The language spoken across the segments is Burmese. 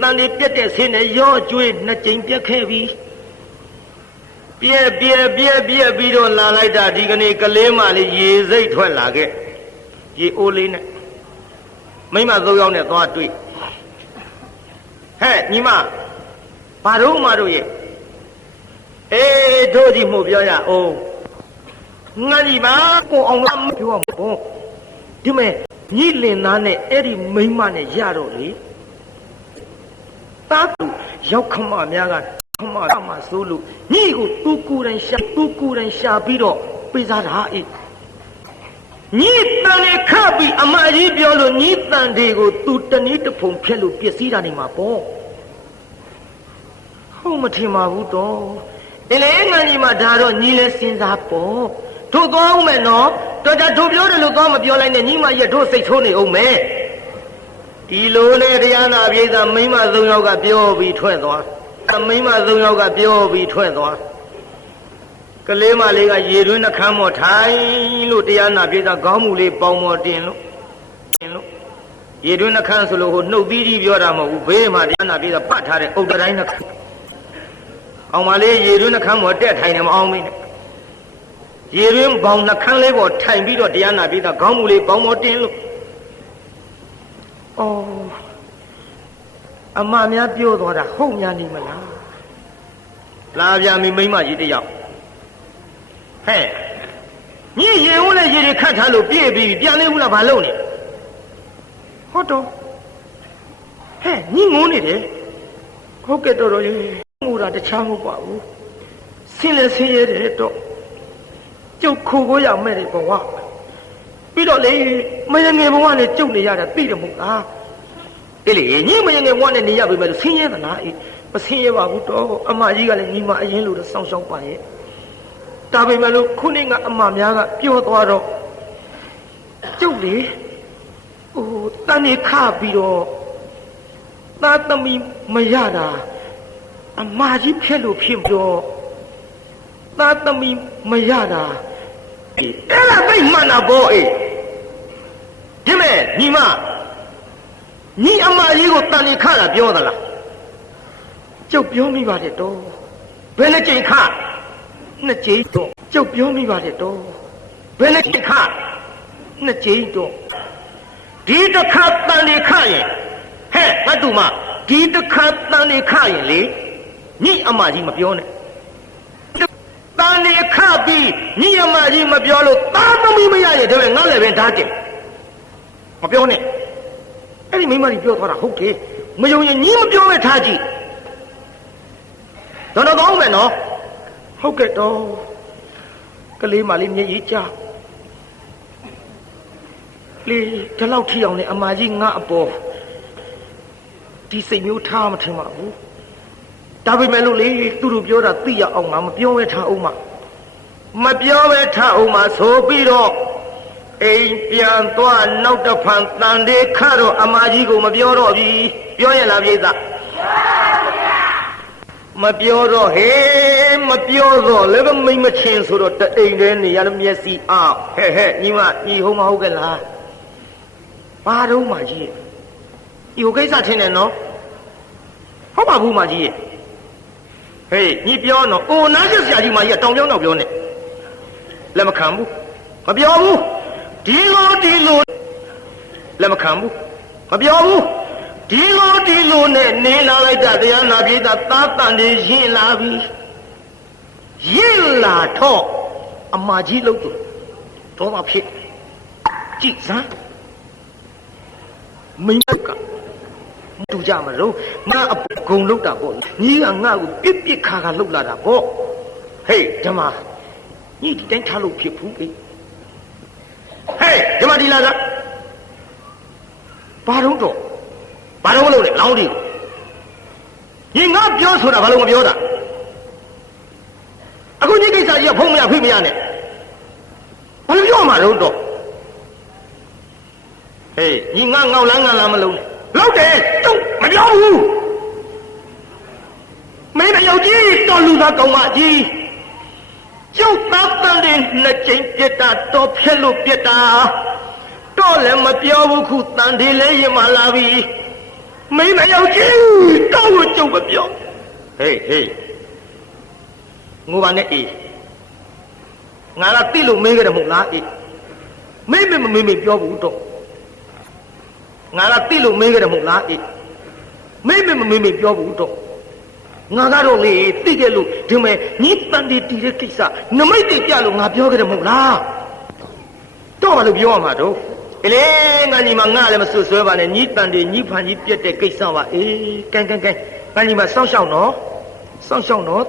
တန်ဒီပြက်တဲ့ဆင်းနဲ့ရောကျွေးနှစ်ကြိမ်ပြက်ခဲ့ပြီပြက်ပြီးတော့လာလိုက်တာဒီကနေ့ကလေးမလေးရေစိတ်ထွက်လာခဲ့ရေအိုးလေးနဲ့မိမ၃ယောက်နဲ့သွားတွေ့ဟဲ့ညီမဘာတော့မတို့ရဲ့အေးတို့ကြီးမှုပြောရအောင်ငါကြီးပါကိုအောင်ကမပြောမှာပေါ့ဒီမဲ့ညီလင်သားနဲ့အဲ့ဒီမိမနဲ့ရတော့လေတာသူရောက်ခမများကခမမဆိုးလို့ညီကိုသူကိုယ်တိုင်ရှာပြီးတော့ပေးစားတာအေးညီတန်နေခပြီးအမကြီးပြောလို့ညီတန်တွေကိုသူတနည်းတဖုံဖြက်လို့ပြည့်စည်တာနေမှာပေါ့ဟုတ်မထင်ပါဘူးတော့အလေငါကြီးမှဒါတော့ညီလဲစဉ်းစားပေါ့တို့သွားအောင်မယ်နော်တော်ကြတို့ပြောတယ်လို့သွားမပြောလိုက်နဲ့ညီမရဲ့တို့စိတ်ဆိုးနေအောင်မယ်ဒီလိုနဲ့တရားနာပြေသာမိမ၃ယောက်ကပြောပြီးထွက်သွားမိမ၃ယောက်ကပြောပြီးထွက်သွားကလေးမလေးကရေတွင်းနှခမ်းမော်ထိုင်လို့တရားနာပြေသာခေါင်းမူလေးပေါင်မော်တင်လို့ရေတွင်းနှခမ်းဆိုလို့ဟိုနှုတ်သီးကြီးပြောတာမဟုတ်ဘူးဘေးမှာတရားနာပြေသာပတ်ထားတဲ့အုတ်တိုင်းနှခမ်းအောင်မလေးရေတွင်းနှခမ်းမော်တက်ထိုင်နေမအောင်မင်းနဲ့ရေတွင်းဘောင်နှခမ်းလေးပေါ်ထိုင်ပြီးတော့တရားနာပြေသာခေါင်းမူလေးပေါင်မော်တင်လို့အော်အမများပြောသွားတာဟုတ်များနေမလားလာပြန်ပြီမိမကြီးတယောက်ဟဲ့ညီရေဦးနဲ့ရေတွေခတ်ထားလို့ပြည့်ပြီးပြန်လေးဘူးလားဘာလုပ်နေဟုတ်တော့ဟဲ့ညီငုံနေတယ်ဟုတ်ကဲ့တော်ရေငိုတာတခြားမဟုတ်ပါဘူးဆင်းလဲဆင်းရဲတယ်တော့ကျုပ်ခိုကိုရမဲ့တယ်ဘဝပြီးတော့လေမယငယ်ဘဝနဲ့ကျုပ်နေရတာသိတယ်မဟုတ်လားအေးလေညီမယငယ်ဘဝနဲ့နေရပြီမဲ့လို့ဆင်းရဲသလားအေးမဆင်းရဲပါဘူးတော့အမကြီးကလည်းညီမအရင်လို့စောင့်ရှောက်ပါရဲ့ဒါပေမဲ့လို့ခုနေ့ကအမများကပြောသွားတော့ကျုပ်လေဟိုတန်နေခပြီးတော့သားသမီးမရတာအမကြီးဖြစ်လို့ဖြစ်ပြောသားသမီးမရတာအဲ့ဒါသိမှန်တာပေါ့အေးဒီမဲ့ညီမညီအမကြီးကိုတန်နေခတာပြောသလားကျုပ်ပြောမိပါတယ်တော့ဘယ်နဲ့ကြိမ်ခနှစ်ကြိမ်တော့ကျုပ်ပြောမိပါတယ်တော့ဘယ်နဲ့ကြိမ်ခနှစ်ကြိမ်တော့ဒီတစ်ခါတန်နေခရင်ဟဲ့ငါတို့မဒီတစ်ခါတန်နေခရင်လေညီအမကြီးမပြောနဲ့တန်နေခပြီးညီအမကြီးမပြောလို့သားသမီးမရရဲ့တကယ်ငါလည်းပဲဓာတ်တယ်မပြောနဲ့အဲ့ဒီမိမကြီးပြောသွားတာဟုတ်တယ်မယုံရင်ညီမပြောမဲ့ထားကြည့်တော်တော်ကောင်းမယ်နော်ဟုတ်ကဲ့တော့ကလေးမလေးမျက်ရည်ကျလေဒီလောက်ထီအောင်လေအမကြီးငါအပေါ်ဒီစိတ်မျိုးထားမထင်ပါဘူးဒါပေမဲ့လို့လေသူတို့ပြောတာသိရအောင်ငါမပြောဘဲထားအောင်မပြောဘဲထားအောင်ဆိုပြီးတော့အိမ်ပြန်သွားနောက်တစ်ဖန်တန်လေးခတော့အမကြီးကိုမပြောတော့ဘူးပြောရင်လားပြိဿမပြောတော့ဟေးမပြောတော့လည်းမိမချင်းဆိုတော့တအိမ်တည်းနေရလို့မျက်စိအောက်ဟဲ့ညီမညီဟုတ်မဟုတ်ကဲ့လားဘာတော့မှကြီးဒီကိစ္စထင်တယ်နော်ဟုတ်ပါဘူးမကြီးဟေးညီပြောတော့အိုနားကျဆရာကြီးမကြီးကတောင်ပြောင်းတော့ပြောနေလက်မခံဘူးမပြောဘူးဒီလိုလက်မခံဘူးမပြောဘူးဒီလိုနဲ့နေလာလိုက်တာတရားနာပြေတာသားတန်တွေရင်လာပြီရင်လာတော့အမကြီးလို့တော့မဖြစ်ကြည့်စမ်းမင်းကတူကြမလို့ငါအဂုံလောက်တာပေါ့ညီကငါ့ကိုပြစ်ခါလောက်လာတာပေါ့ဟေးဓမ္မညီဒီတိုင်းထားလို့ဖြစ်ဘူးလေဟေးဓမ္မဒီလာကဘာတော့လို့လဲလောင်းဒီညီငါပြောဆိုတာဘာလို့မပြောတာအခုညီကိစ္စကြီးကဖုံးမရဖိမရနဲ့ဘာလို့ပြောမှာတော့ဟေးညီငါငေါက်လန်းငါလားမလုံးနဲ့လောက်တယ်ကျုပ်မပြောဘူးမင်းမယောက်ကြီးတော်လူသားကောင်းမကြီးကျုပ်သားတန်တဲ့နှစ်ကြိမ်ပြစ်တာတော်ဖျက်လို့ပြစ်တာတော့လည်းမပြောဘူးခုတန်ဒီလေးရင်မလာပြီ မိမယောက်ကြီးတောက်ကိုကြုံမပြောဟေးဟေးငိုပါနဲ့အေးငါကတိလို့မေးကြတယ်မဟုတ်လားအေးမေးမေးပြောဘူးတော့ငါကတိလို့မေးကြတယ်မဟုတ်လားအေးမေးပြောဘူးတော့ငါကတော့လေတိခဲ့လို့ဒီမဲ့ညီတန်တီတီတဲ့ကိစ္စနမိတ်တိပြလို့ငါပြောကြတယ်မဟုတ်လားတော့ဘာလို့ပြောရမှာတော့ကလေးငါညီမငါလည်းမဆွဆွဲပါနဲ့ညီတန်တီညီဖန်ကြီးပြက်တဲ့ကိစ္စပါအေးကဲငါညီမစောင့်ရှောက်နော်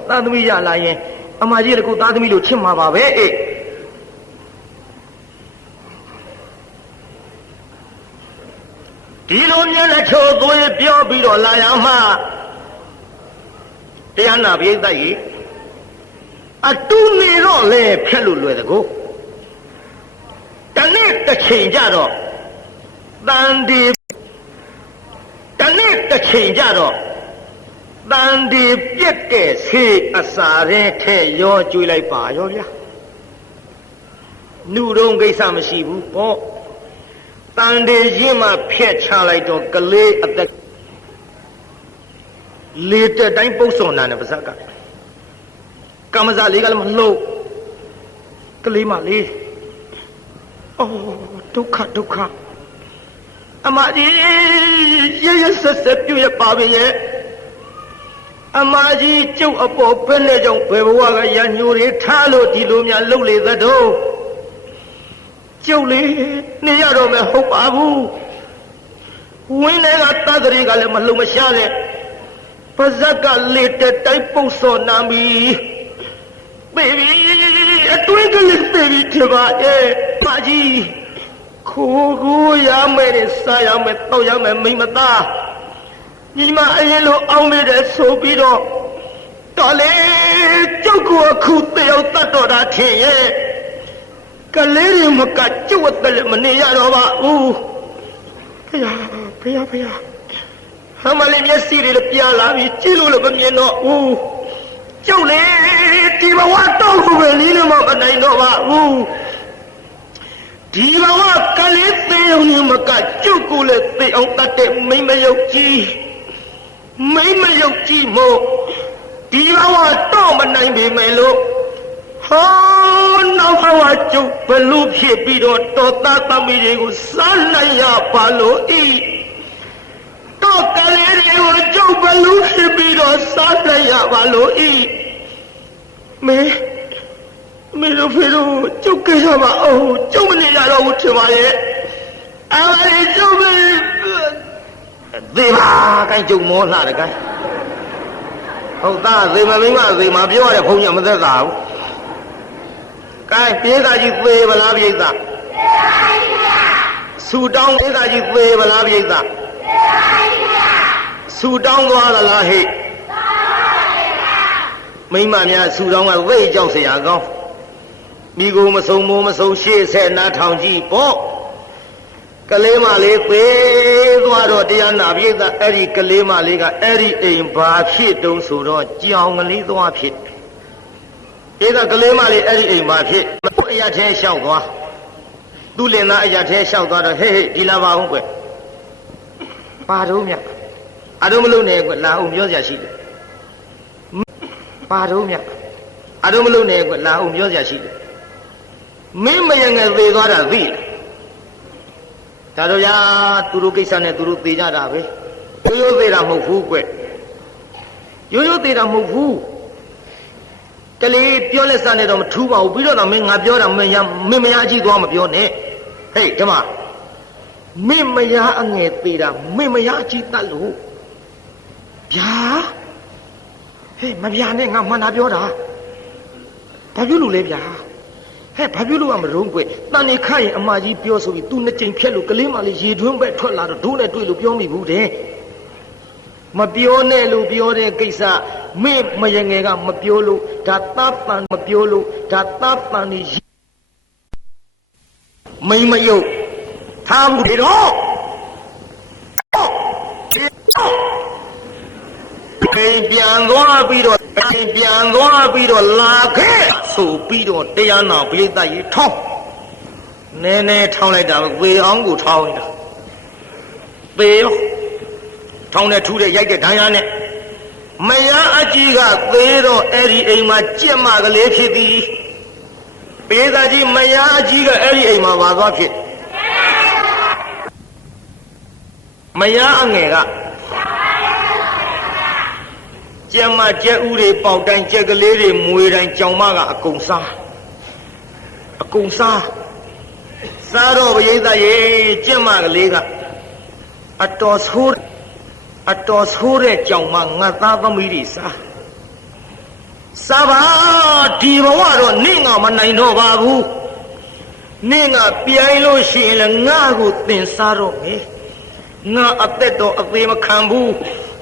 သားသမီးရလာရင်အမကြီးလည်းကိုသားသမီးလို့ချစ်မှာပါပဲအေးဒီလိုမျက်နှာချိုးသွေးပြောပြီးတော့လာရမှတရားနာပိဋကကြီးအတူနေတော့လေဖြက်လို့လွယ်တကူတနေ့တစ်ချိန်ကြတော့တန်ဒီတနေ့တစ်ချိန်ကြတော့တန်ဒီပြက်တဲ့ဆေးအစာရင်ထဲရောကျွေးလိုက်ပါရောဗျာနှုတ်တော့ကိစ္စမရှိဘူးပေါ့တန်ဒီရင်မှဖြက်ချလိုက်တော့ကလေးအသက်လေတဲ့တိုင်းပုတ်စော်နာနဲ့ပါဇက်ကကမ္မဇာလေးကလည်းမလှုပ်ကလေးမလေးအော်ဒုက္ခအမကြီးရဆက်ပြည့်ရပါပဲရဲ့အမကြီးကျုပ်အပေါ်ဘယ်နဲ့ကြောင့်ဘယ်ဘဝကရညိုတွေထားလို့ဒီလိုများလှုပ်လေသတုံးကျုပ်လေးနေရတော့မယ်ဟုတ်ပါဘူးဝင်းထဲကတသရီကလည်းမလှုပ်မရှားတဲ့ပါဇက်ကလေတဲ့တိုင်းပုတ်စော်နာမီဘေဘီအတွင်းကလေးဘေဘီထပါမကြီးခိုးရမယ်စားရမယ်တောက်ရမယ်မိမသားညီမအရင်လိုအောင်နေတယ်ဆိုပြီးတော့တော်လေကျုပ်ကိုအခုတယောက်တတ်တော်တာထင်ရဲ့ကလေးတွေမကကျုပ်အသက်လည်းမနေရတော့ပါဘူးဖေဟမလေးမျက်စိတွေပြာလာပြီးကြည့်လို့လည်းမမြင်တော့ဘူးကျုပ်လေဒီဘဝတော့ဘူးပဲလေးလည်းမနိုင်တော့ပါဘူးဒီဘဝကလေးသေးအောင်မကကျုပ်ကိုလည်းသေအောင်တတ်တဲ့မိမယုတ်ကြီးမို့ဒီဘဝတော့မနိုင်ပေမဲ့လို့ဟောနောက်ဘဝကျုပ်ဘလို့ဖြစ်ပြီးတော့တော်သားသမီးတွေကိုစားနိုင်ရပါလို့ဤတော့ကလေးတွေကိုကျုပ်ဘလို့ဖြစ်ပြီးတော့စားနိုင်ရပါလို့ဤမေတို့ဖေတို့ကျုပ်ကြရပါအောင်ကျုပ်မနေရတော့ဘူးထင်ပါရဲ့အားရကျုပ်ပဲသေပါကိုင်းကျုပ်မောလှတယ်ကိုင်းဟုတ်သားသေမမိမသေမပြောရတဲ့ဘုံညာမသက်သာဘူးကိုင်းပြေးသားကြီးသေဗလားပြေးသားသေပါဗျာဆူတောင်းပြေးသားကြီးသေဗလားပြေးသားသေပါဗျာဆူတောင်းသွားလားဟဲ့မိမများဆူတောင်းကဝိတ်ကြောက်เสียကောင်းမိကိုမဆုံးမိုးမဆုံးရှေ့ဆက်နားထောင်ကြည့်ပေါ့ကလေးမလေးသေးသွားတော့တရားနာပြိဿအဲ့ဒီကလေးမလေးကအဲ့ဒီအိမ်ဘာဖြစ်တုံးဆိုတော့ကြောင်ကလေးသွားဖြစ်ဧကကလေးမလေးအဲ့ဒီအိမ်ဘာဖြစ်အရာထဲလျှောက်သွားသူ့လင်သားအရာထဲလျှောက်သွားတော့ဟေးဒီလာပါဦးကွပါတော့မြအတော့မလို့နဲ့ကွလာအောင်ပြောစရာရှိတယ်ပါတော့မြအတော့မလို့နဲ့ကွလာအောင်ပြောစရာရှိတယ်မင်းမယငယ်သေးသွားတာသိဒါတော့ရာသူတို့ကိစ္စနဲ့သူတို့သေကြတာပဲရိုးသေးတာမဟုတ်ဘူးကွရိုးသေးတာမဟုတ်ဘူးတလေးပြောလက်စနဲ့တော့မထူးပါဘူးပြီးတော့မင်းငါပြောတာမင်းမရအကြည့်သွားမပြောနဲ့ဟေးဓမ္မမင်းမရအငယ်သေးတာမင်းမရအကြည့်တတ်လို့ဗျာဟေးမဗျာနဲ့ငါမှန်တာပြောတာဘာပြောလို့လဲဗျာဟဲ့ဘာပြောလို့မရုံးကွတန်နေခရင်အမကြီးပြောဆိုပြီးသူနှစ်ကြိမ်ဖြက်လို့ကလေးမလေးရေတွင်းပဲထွက်လာတော့ဒိုးနဲ့တွေ့လို့ပြောမိဘူးတဲ့မပြောနဲ့လို့ပြောတဲ့ကိစ္စမေ့မရငယ်ကမပြောလို့ဒါတပ်ပန်မပြောလို့ဒါတပ်ပန်နေမိမယုတ်ထားမှုတွေတော့ပြန်သွားပြီးတော့လာခဲ့ဆိုပြီးတော့တရားနာပိဋကကြီးထောင်းနည်းနည်းထောင်းလိုက်တာဝေအောင်ကိုထောင်းနေတာပေရော ထောင်းနဲ့ထူးတဲ့ရိုက်တဲ့ဒဏ်ရာနဲ့မယားအကြီးကသေးတော့အဲ့ဒီအိမ်မှာကြက်မကလေးဖြစ်သည်ပေးသားကြီးမယားအကြီးကအဲ့ဒီအိမ်မှာပါသွားဖြစ်မယားအငယ်ကကြက်မကြက်ဥတွေပေါက်တိုင်းကြက်ကလေးတွေမွေတိုင်းကြောင်မကအကုန်စားစားတော့ပရိသတ်ရေကြက်မကလေးကအတော်ဆိုးတဲ့ကြောင်မငတ်သားသမီးတွေစားပါဒီဘဝတော့နင့်ငါမနိုင်တော့ပါဘူးနင့်ငါပြိုင်လို့ရှိရင်လည်းငါ့ကိုသင်စားတော့မယ်ငါအသက်တော့အသေးမခံဘူး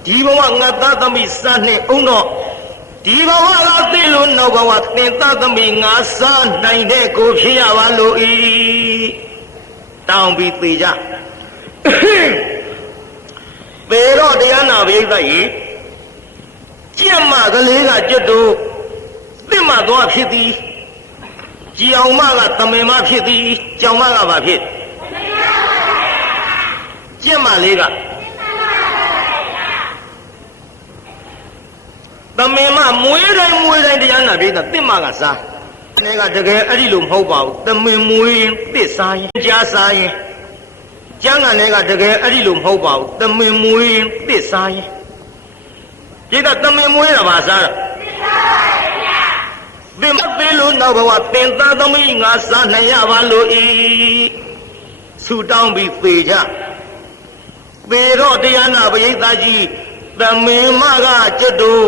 ဒီဘဝငါသားသမီးစားနှင့်အောင်တော့ဒီဘဝကသိလို့နောက်ဘဝသင်သားသမီးငါစားနိုင်တဲ့ကိုဖြစ်ရပါလို့ဤတောင်းပြီးသေးကြပေတော့တရားနာပရိသတ်ကြီးကြက်မကလေးကကျွတ်တို့သင့်မသွားဖြစ်သည်ကြောင်မကတမင်မဖြစ်သည်ကြောင်မကဘာဖြစ်ကြက်မလေးကတမင်မမွေးတိုင်းတရားနာပရိသတ်သင့်မကစားနေကတကယ်အဲ့ဒီလိုမဟုတ်ပါဘူးတမင်မွေးရင်သစ်စားရင်ကြားစားရင်ကျမ်းဂန်တွေကတကယ်အဲ့ဒီလိုမဟုတ်ပါဘူးတမင်မွေးရင်သစ်စားရင်ဒီကတမင်မွေးတာပါစားတာသင်မသေးလို့နောက်ဘဝသင်သားသမီးငါစားနိုင်ရပါလို့ဤဆူတောင်းပြီးသေကြသေတော့တရားနာပရိသတ်ကြီးတမင်မကကျွတ်တို့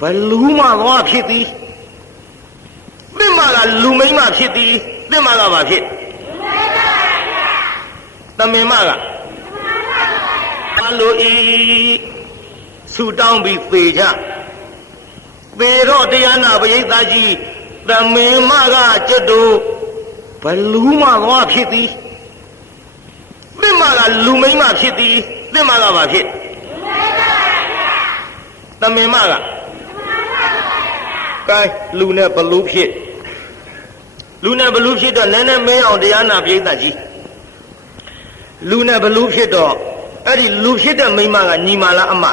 ဘလူးမသွားဖြစ်သည်သင်မကလူမိန်းမဖြစ်သည်သင်မကဘာဖြစ်တမင်မကဘာလို့ဤဆူတောင်းပြီးသေကြသေတော့တရားနာပရိသတ်ကြီးတမင်မကကျွတ်တို့ဘလူးမသွားဖြစ်သည်သင်မကလူမိန်းမဖြစ်သည်သင်မကဘာဖြစ်တမင်မကကဲလူနဲ့ဘလူးဖြစ်တော့နည်းနည်းမင်းအောင်တရားနာပရိသတ်ကြီးလူနဲ့ဘလူးဖြစ်တော့အဲ့ဒီလူဖြစ်တဲ့မိန်းမကညီမလားအမ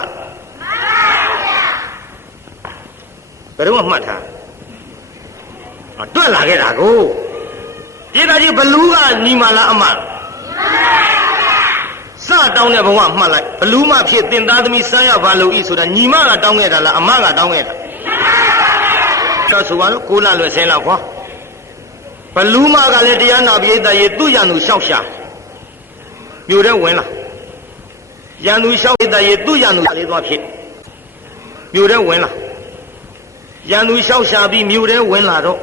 ဘယ်တော့မှတ်ထားတွက်လာခဲ့တာကိုဒီကကြီးဘလူးကညီမလားအမစတောင်းတဲ့ဘဝမှတ်လိုက်ဘလူးမဖြစ်တင်သားသမီးစားရပါလို့ဤဆိုတာညီမကတောင်းခဲ့တာလားအမကတောင်းခဲ့တာတော့ဆိုပါတော့6လလွယ်10လခွာဘလူးမကလည်းတရားနာပရိသတ်ရေသူ့ရန်သူလျှောက်ရှာမြို့ထဲဝင်လာရန်သူလျှောက်ပရိသတ်ရေသူ့ရန်သူလေးသွားဖြစ်မြို့ထဲဝင်လာရန်သူလျှောက်ရှာပြီးမြို့ထဲဝင်လာတော့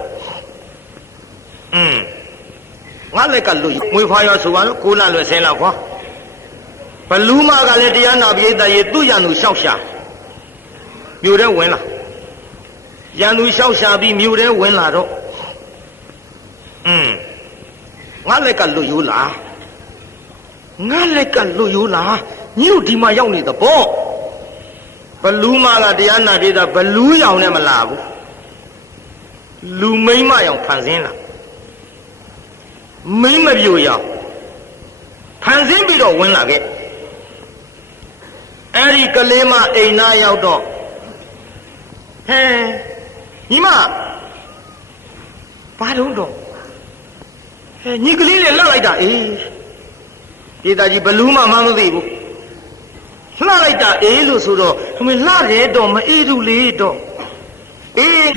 ငါလက်ကလွတ်ငွေဖွာရောဆိုပါတော့6လလွယ်10လခွာဘလူးမကလည်းတရားနာပရိသတ်ရေသူ့ရန်သူလျှောက်ရှာမြို့ထဲဝင်လာရန်သူလျှောက်ရှာပြီးမြို့ထဲဝင်လာတော့ငါလက်ကလွတ်ရိုးလားညို့ဒီမှာရောက်နေတဲ့ပေါ့ဘလူးမကတရားနာဒေတာဘလူးရောင်နဲ့မလာဘူးလူမိမ့်မရောင်ဖန်ဆင်းလာမိမ့်မပြိုရောင်ဖန်ဆင်းပြီးတော့ဝင်လာခဲ့အဲ့ဒီကလေးမအိမ်သားရောက်တော့ဟဲညီမဘာတော့ညီကလေးလည်းလှလိုက်တာအေးဒေတာကြီးဘလူးမမသိဘူးလှလိုက်တာအေးလို့ဆိုတော့ခမင်းလှတယ်တော့မအေးဘူးလေတော့အေး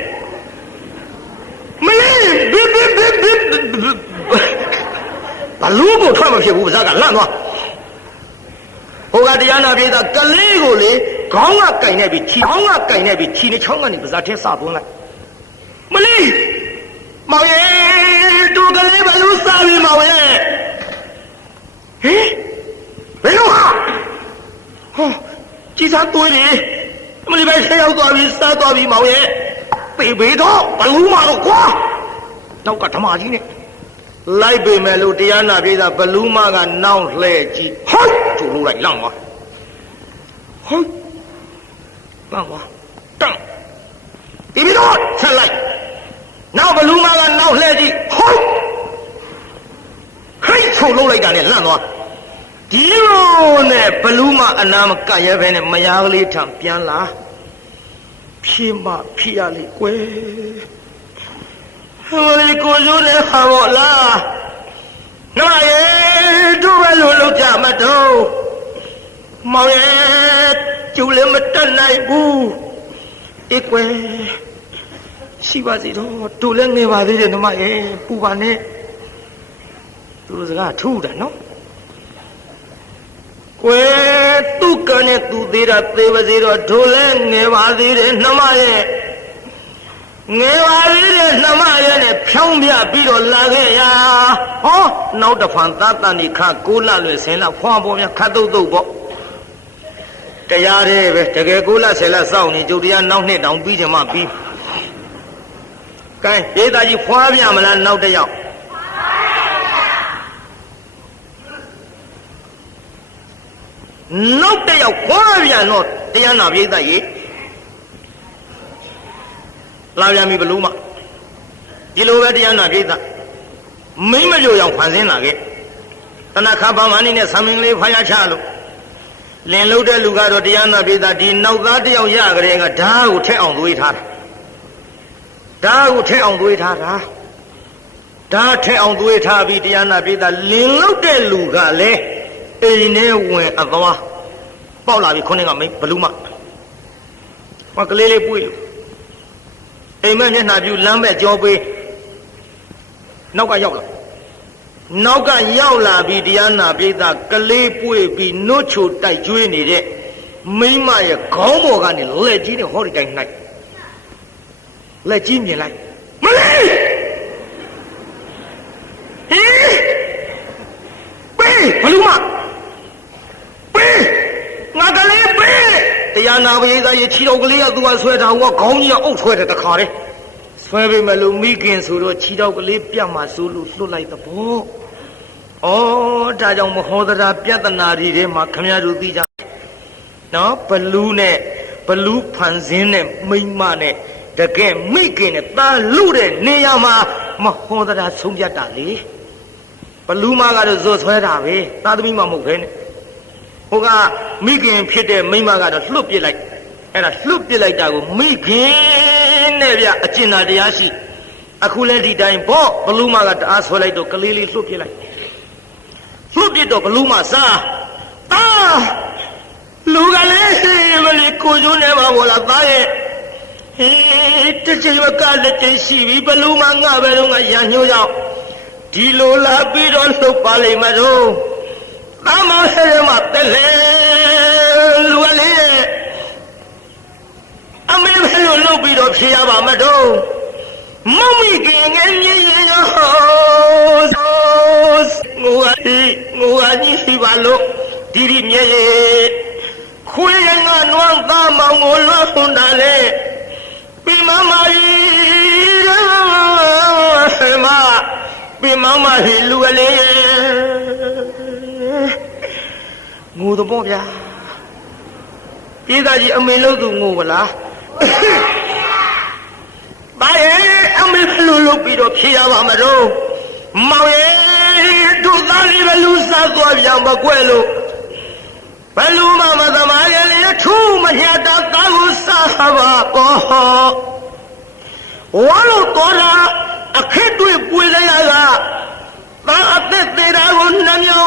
မလေးဘလူးကိုထွက်မဖြစ်ဘူးပါးစပ်ကလန့်သွားဟိုကတရားနာပြေးတာကလေးကိုလေခေါင်းကကင်နေပြီခြေချောင်းကနေပါးစပ်ထဲစသွင်းလိုက်မလေးမောင်ရဲ့တူကလေးဘလူးစားပြီမောင်ရဲ့ဟေးဘယ်လိုဟာကြည်စားသွေးလေမလေးပဲဆဲရောက်သွားပြီစားသွားပြီမောင်ရဲ့ပေပေတော့ဘလူးမတော့ကွာနောက်ကဓမ္မကြီးနဲ့လိုက်ပေမဲ့လို့တရားနာပြေးတာဘလူးမကနောက်လှဲ့ကြည့်ဟိုက်ထူလို့လိုက်လန့်သွားတန့်ဒီပြီးတော့ဆက်လိုက်နောက်ဘလူးမကနောက်လှဲ့ကြည့်ဟိုက်ချို့လို့လိုက်တာနဲ့လန့်သွား ဒီလိုနဲ့ဘလူးမအနာမကရဲပဲနဲ့မယားကလေးထံပြန်လာဖြေမဖြေရလေကွယ်ဟိုလေကိုစိုးတဲ့ဟာပေါ့လားနှမရဲ့တို့ပဲလို့လုပ်ကြမတော့မောင်ရဲ့ကျူလည်းမတက်နိုင်ဘူးအေးကွယ်ရှိပါစေတော့တို့လည်းနေပါသေးတယ်နှမရဲ့ပူပါနဲ့သူတို့စကားထူးတာနော်ကွယ်သူကနဲ့သူသေးတာသေးပါစေတော့တို့လည်းနေပါသေးတယ်နှမရဲ့ငယ်ပါသေးတယ်နှမရဲ့နဲ့ဖြောင်းပြပြီးတော့လာခဲ့ရဟောနောက်တစ်ဖန်သာတန်ဒီခါ6လလွယ်10လဖွာပေါ်များခတ်တုတ်တုတ်ပေါ့တရားတည်းပဲတကယ်6လ10လစောင့်နေကျုပ်တရားနောက်နှစ်တောင်ပြီးချင်မှပြီးကဲရေးသားကြီးဖွာပြမလားနောက်တစ်ယောက်နောက်တစ်ယောက်ခွာပြန်တော့တရားနာပြိဿကြီးလာပြန်ပြီဘလို့မဒီလိုပဲတရားနာပြိဿမိမ့်မကြိုရောက်ဖန်ဆင်းလာခဲ့တဏခါဘာမဏိနဲ့ဆံမင်းလေးဖားရချလို့လင်လို့တဲ့လူကတော့တရားနာပြိဿဒီနောက်သားတစ်ယောက်ရကြတဲ့ကဓာတ်ကိုထက်အောင်သွေးထားတာဓာတ်ကိုထက်အောင်သွေးထားတာဓာတ်ထက်အောင်သွေးထားပြီးတရားနာပြိဿလင်လို့တဲ့လူကလည်းအိမ်ထဲဝင်အသွားပေါက်လာပြီခုနှစ်ကမိဘလူးမဟောကလေးလေးပွေးလို့အိမ်မက်မျက်နှာပြူလမ်းပဲကြောပေးနောက်ကရောက်လာပြီးတရားနာပိဿကလေးပွေးပြီးနှုတ်ချိုတိုက်ကျွေးနေတဲ့မိမရဲ့ခေါင်းပေါ်ကနေလက်ကြီးနဲ့ဟောဒီတိုင်းနိုင်လက်ကြီးမြင်လိုက်မလေးဟေးဘေးဘလူးမငါကလေးပဲတရားနာပရိသတ်ရဲ့ခြေတော်ကလေးကသူကဆွဲတာဟိုကခေါင်းကြီးကအုပ်ဆွဲတယ်တခါတည်းဆွဲပေးမလို့မိခင်ဆိုတော့ခြေတော်ကလေးပြတ်မှဆိုလို့လွတ်လိုက်တဲ့ဘောဩဒါကြောင့်မဟောသရာပြဿနာတွေထဲမှာခမရတို့သိကြနော်ဘလူးနဲ့ဘလူးဖန်ဆင်းနဲ့မိမနဲ့တကယ်မိခင်နဲ့တာလူတဲ့နေရာမှာမဟောသရာဆုံးဖြတ်တာလေဘလူးမကတော့ဇွတ်ဆွဲတာပဲသာသမီမမဟုတ်ခဲနဲ့ဟိုကမိခင်ဖြစ်တဲ့မိမကတော့လှုပ်ပစ်လိုက်အဲ့ဒါလှုပ်ပစ်လိုက်တာကိုမိခင်နဲ့ဗျအကျဉ်းသာတရားရှိအခုလည်းဒီတိုင်းပေါ့ဘလူးမကတအားဆွဲလိုက်တော့ကလေးလေးလှုပ်ပစ်လိုက်လှုပ်ပစ်တော့ဘလူးမစားလူကလည်းမလေးကိုကျိုးနေပါဘောလားသားရဲ့ဟေးတစ်ချိန်မကလက်ကျရှိပြီဘလူးမငါပဲတော့ငါရန်ညိုးရောက်ဒီလိုလာပြီးတော့လှုပ်ပါလိမ့်မလို့အမောဆေမတဲ့လေလူကလေးအမေဘယ်လိုလုပ်ပြီးတော့ဖြေရပါမတော့မမီကငယ်ကြီးရောငိုကြီးပါလို့ဒီမြဲခွေးရငါနွမ်းသားမောင်ကိုလွှတ်ဖွန်းတာလေပြီးမမကြီးမပြီးမမကြီးလူကလေးငိုတော့ဗျာပြေးသားကြီးအမေလို့သူငိုပါလားဘာရဲ့အမေဘလို့လုပ်ပြီးတော့ဖြေရပါမလို့မောင်ရဲ့တို့သားလေးဘလူးစားသွားပြန်မကွဲလို့ဘလူးမမသမားရဲ့လေထူးမညတာကားကိုစားပါကောဝါလို့တော်လာအခက်တွေပွေလိုက်ရတာသားအသက်သေးတာကိုနှမျော